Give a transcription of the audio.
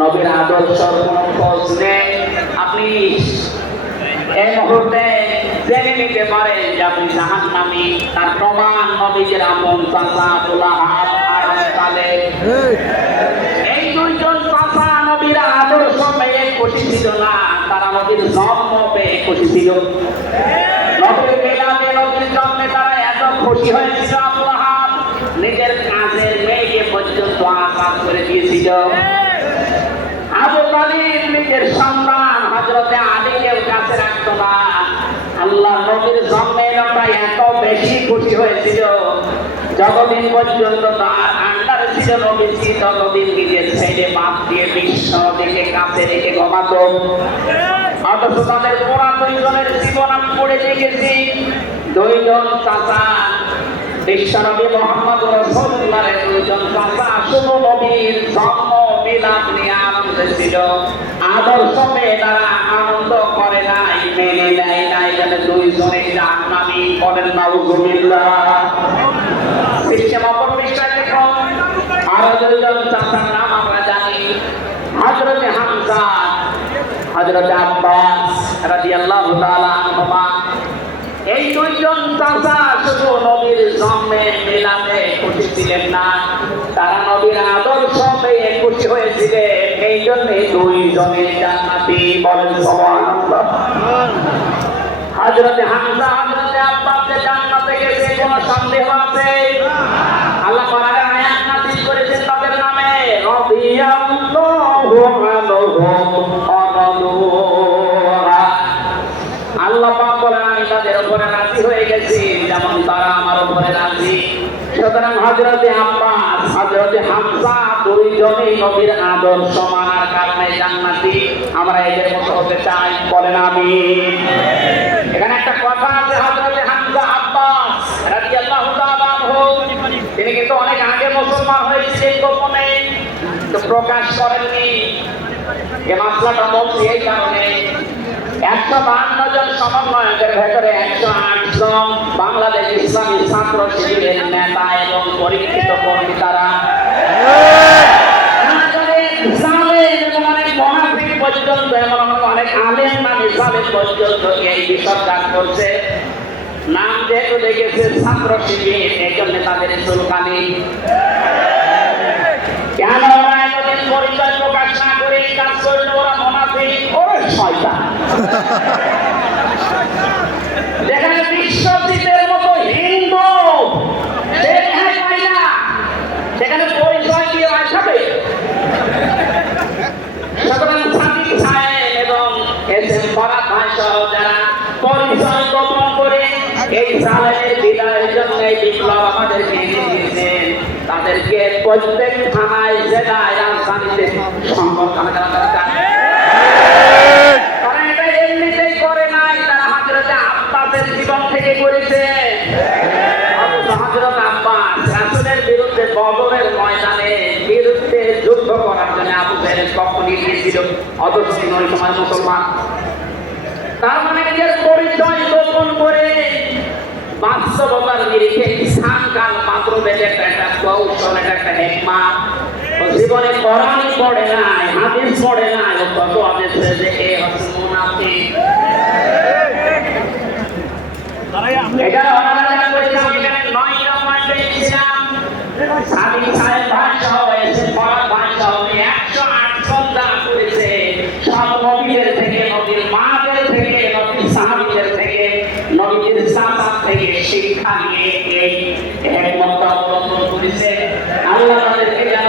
নবীর আদর্শের কোনো খোঁজ নেই। আপনি এই মুহূর্তে জেনে নিতে পারেন যে আপনি জাহান্নামী। তার প্রমাণ নবীর আমল চাচা আবু লাহাব আর আবু তালেব। এই দুইজন চাচা নবীর আদর্শ পেয়ে খুশি ছিল না, তারা নবীর জন্ম পেয়ে খুশি ছিল। নবীর মিলাদে, নবীর জন্মে তারা এত খুশি হয়েছিল, আবু লাহাব নিজের কাজের মেয়েকে পর্যন্ত আজাদ করে দিয়েছিল। আবু তালিব নিজের সন্তান হযরতে আলীকেও কাছে রাখতো না। আল্লাহ নবীর জন্মে আমরা এত বেশি খুশি হয়েছিল, যতদিন পর্যন্ত তার আন্ডারে ছিল নবীজি ততদিন নিজের ছেলে বাপ দিয়ে বিশ্ব দেখে কাছে রেখে ঘুমাতো। অথচ তাদের পুরা দুইজনের জীবন আমি পড়ে দেখেছি। দুইজন চাচা বিশ্বনবী মুহাম্মদ রাসূলুল্লাহর দুইজন চাচা শুধু নবীর জন্ম মিলাদ নিয়ে আনন্দ ছিল। আদর্শ পেয়ে তারা আনন্দ করে নাই, মেনে নেয় নাই। যাতে দুইজনে জাহান্নামী, বলেন নাউযুবিল্লাহ। সিস্টেম অপর বিষয় দেখুন, আরো দুইজন চাচার নাম আমরা জানি, হযরতে হামজা, হযরতে আব্বাস রাদিয়াল্লাহু তাআলা আনহুমা। এই দুইজন চাচা শুধু নবীর জন্মে মিলাদে খুশি ছিলেন না, তারা নবীর আদর্শ পেয়ে খুশি হয়েছিলেন। এই জন্য দুইজনে জান্নাতি, বলেন সুবহানাল্লাহ। হযরতে হামজা, হযরতে আব্বাসের জান্নাতে গেছে, কোনো সন্দেহ আছে? আল্লাহ কোরআনে আয়াত নাযিল করেছেন তাদের নামে, রাদিয়াল্লাহু আনহুম ওয়া রাদু। আল্লাহ পাক বলেন আমি তাদের উপরে রাজি হয়ে গেছি যেমন তারা আমার উপরে রাজি। সুতরাং হযরতে আব্বাস, হযরতে হামজা দুইজনেই নবীর আদর্শ মানার কারণে জান্নাতি। আমরা এদের মতো হতে চাই, বলেন আমিন। এখানে একটা কথা আছে, হযরতে হামজা আব্বাস রাদিয়াল্লাহু তাআলা আনহু তিনি কিন্তু অনেক আগে মুসলমান হয়েছিলেন, গোপনে তো প্রকাশ করেননি। এই মাসলাটা বলছি এই কারণে 152 জন সমন্বয়কের ভেতরে 108 জন বাংলাদেশ ইসলামী ছাত্র শিবিরের নেতা এবং পরীক্ষিত কর্মী। তারা পর্যন্ত এমন অনেক আলেম নামে সাবেক পর্যন্ত এই বিষয় কাজ করছে। নাম যেহেতু দেখেছে ছাত্র শিবির, এই জন্য তাদের চুলকানি। কেন ওরা এতদিন পরিচয় প্রকাশ না করে এই কাজ করলো? ওরা মুনাফিক, ওরা শয়তান। যেখানে বিশ্বজিতের মতো হিন্দু সেখানে পরিচয় দিয়ে আসবে। সুতরাং সাদিক সাহেব এবং এসএম ফরাদ ভাই সহ যারা পরিচয় গোপন করে এই সালের বিদায়ের জন্য এই বিপ্লব আমাদেরকে এগিয়ে দিয়েছেন, তাদেরকে প্রত্যেক থানায়, জেলায়, রাজধানীতে সংগঠন করা দরকার। তারা এটা এমনিতেই করে নাই, তারা হযরতে আব্বাসের জীবন থেকে করেছে। হযরত আব্বাস রাসূলের বিরুদ্ধে বদরের ময়দানে বিরুদ্ধে যুদ্ধ করার জন্য আবু জাহেল পক্ষ নিয়ে গিয়েছিল, অথচ তিনি ওই সময় মুসলমান। তার মানে নিজের পরিচয় গোপন করে বাস্তবতার নিরিখে স্থান কাল পাত্র বেঁধে একটা কৌশল, একটা হিকমা। জীবনে কোরআনই পড়ে নাই, হাদিস পড়ে নাই, ও কত আদেশে যে এ হচ্ছে মুনাফিক। এটা অনারাধনা করেছিলাম, এখানে 9টা পয়েন্ট দিয়েছিলাম। সাদিক সাহেব ভাই সহ এসে ফরাদ ভাই সহ 108 সন্তান করেছে, সব নবীদের থেকে, নবীর মাদের থেকে, নবীর সাহাবীদের থেকে, নবীর চাচা থেকে শিক্ষা নিয়ে এই হিকমতটা অবলম্বন করেছে। আল্লাহ তাদেরকে যেন